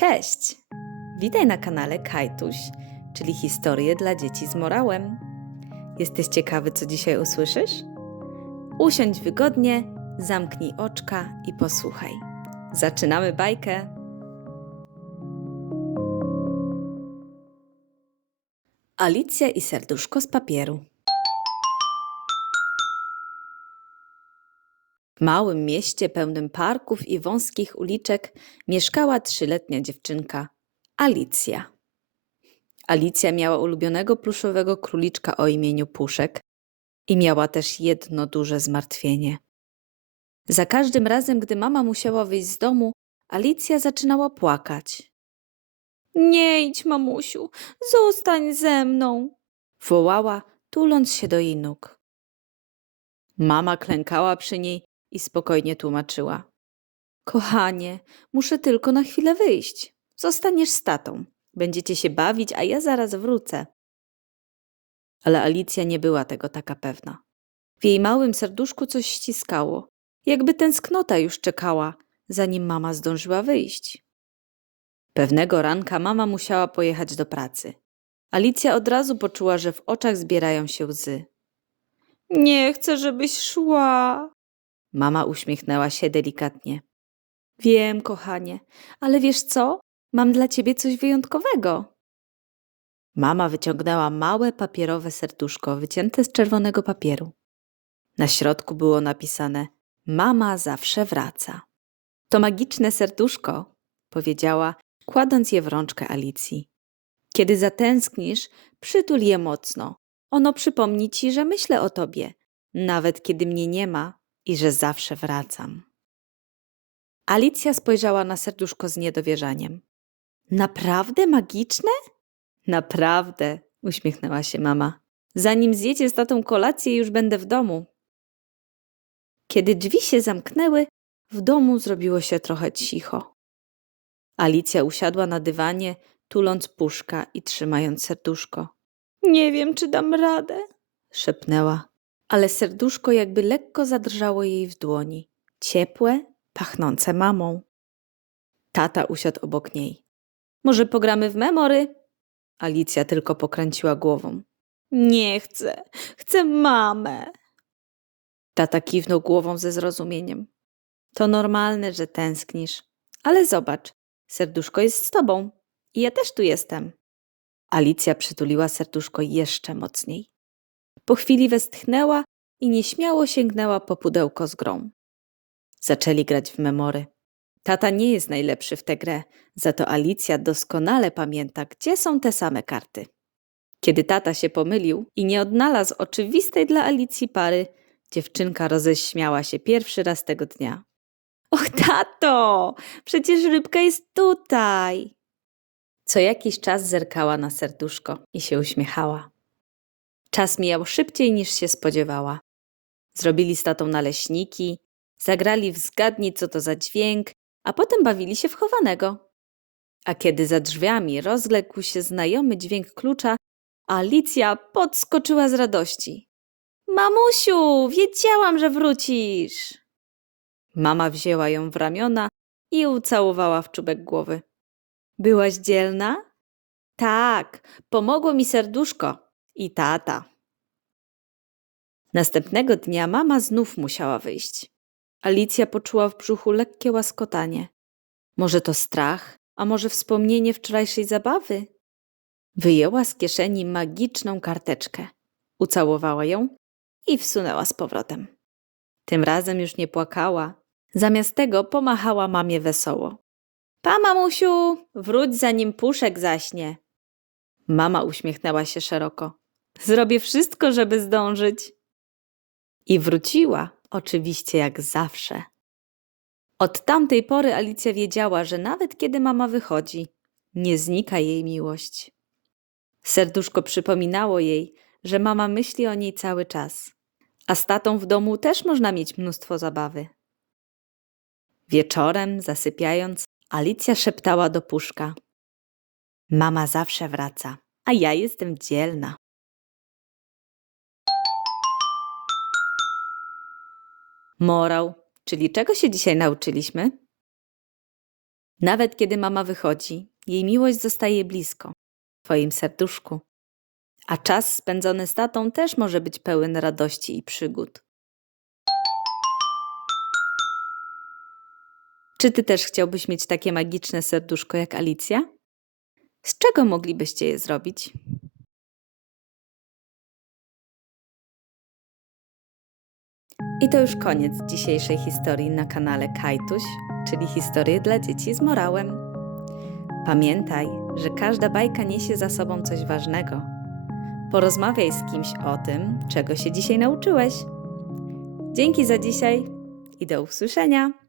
Cześć! Witaj na kanale Kajtuś, czyli historie dla dzieci z morałem. Jesteś ciekawy, co dzisiaj usłyszysz? Usiądź wygodnie, zamknij oczka i posłuchaj. Zaczynamy bajkę! Alicja i serduszko z papieru. W małym mieście pełnym parków i wąskich uliczek mieszkała trzyletnia dziewczynka Alicja. Alicja miała ulubionego pluszowego króliczka o imieniu Puszek i miała też jedno duże zmartwienie. Za każdym razem, gdy mama musiała wyjść z domu, Alicja zaczynała płakać. Nie idź, mamusiu, zostań ze mną, wołała, tuląc się do jej nóg. Mama klękała przy niej i spokojnie tłumaczyła. Kochanie, muszę tylko na chwilę wyjść. Zostaniesz z tatą. Będziecie się bawić, a ja zaraz wrócę. Ale Alicja nie była tego taka pewna. W jej małym serduszku coś ściskało, jakby tęsknota już czekała, zanim mama zdążyła wyjść. Pewnego ranka mama musiała pojechać do pracy. Alicja od razu poczuła, że w oczach zbierają się łzy. Nie chcę, żebyś szła, Mama uśmiechnęła się delikatnie. Wiem, kochanie, ale wiesz co? Mam dla ciebie coś wyjątkowego. Mama wyciągnęła małe papierowe serduszko wycięte z czerwonego papieru. Na środku było napisane: Mama zawsze wraca. To magiczne serduszko, powiedziała, kładąc je w rączkę Alicji. Kiedy zatęsknisz, przytul je mocno. Ono przypomni ci, że myślę o tobie, nawet kiedy mnie nie ma i że zawsze wracam. Alicja spojrzała na serduszko z niedowierzaniem. Naprawdę magiczne? Naprawdę, uśmiechnęła się mama. Zanim zjecie z tatą kolację, już będę w domu. Kiedy drzwi się zamknęły, w domu zrobiło się trochę cicho. Alicja usiadła na dywanie, tuląc puszka i trzymając serduszko. Nie wiem, czy dam radę, szepnęła ale serduszko jakby lekko zadrżało jej w dłoni, ciepłe, pachnące mamą. Tata usiadł obok niej. Może pogramy w memory? Alicja tylko pokręciła głową. Nie chcę, chcę mamę. Tata kiwnął głową ze zrozumieniem. To normalne, że tęsknisz, ale zobacz, serduszko jest z tobą i ja też tu jestem. Alicja przytuliła serduszko jeszcze mocniej. Po chwili westchnęła i nieśmiało sięgnęła po pudełko z grą. Zaczęli grać w memory. Tata nie jest najlepszy w tę grę, za to Alicja doskonale pamięta, gdzie są te same karty. Kiedy tata się pomylił i nie odnalazł oczywistej dla Alicji pary, dziewczynka roześmiała się pierwszy raz tego dnia. Och, tato, przecież rybka jest tutaj. Co jakiś czas zerkała na serduszko i się uśmiechała. Czas mijał szybciej niż się spodziewała. Zrobili z tatą naleśniki, zagrali w zgadnij co to za dźwięk, a potem bawili się w chowanego. A kiedy za drzwiami rozległ się znajomy dźwięk klucza, Alicja podskoczyła z radości. Mamusiu, wiedziałam, że wrócisz! Mama wzięła ją w ramiona i ucałowała w czubek głowy. Byłaś dzielna? Tak, pomogło mi serduszko i tata. Następnego dnia mama znów musiała wyjść. Alicja poczuła w brzuchu lekkie łaskotanie. Może to strach, a może wspomnienie wczorajszej zabawy? Wyjęła z kieszeni magiczną karteczkę, ucałowała ją i wsunęła z powrotem. Tym razem już nie płakała. Zamiast tego pomachała mamie wesoło. Pa, mamusiu, wróć zanim puszek zaśnie. Mama uśmiechnęła się szeroko. Zrobię wszystko, żeby zdążyć. I wróciła, oczywiście jak zawsze. Od tamtej pory Alicja wiedziała, że nawet kiedy mama wychodzi, nie znika jej miłość. Serduszko przypominało jej, że mama myśli o niej cały czas, a z tatą w domu też można mieć mnóstwo zabawy. Wieczorem, zasypiając, Alicja szeptała do puszka: Mama zawsze wraca, a ja jestem dzielna. Morał, czyli czego się dzisiaj nauczyliśmy? Nawet kiedy mama wychodzi, jej miłość zostaje blisko, w twoim serduszku. A czas spędzony z tatą też może być pełen radości i przygód. Czy ty też chciałbyś mieć takie magiczne serduszko jak Alicja? Z czego moglibyście je zrobić? I to już koniec dzisiejszej historii na kanale Kajtuś, czyli historie dla dzieci z morałem. Pamiętaj, że każda bajka niesie za sobą coś ważnego. Porozmawiaj z kimś o tym, czego się dzisiaj nauczyłeś. Dzięki za dzisiaj i do usłyszenia.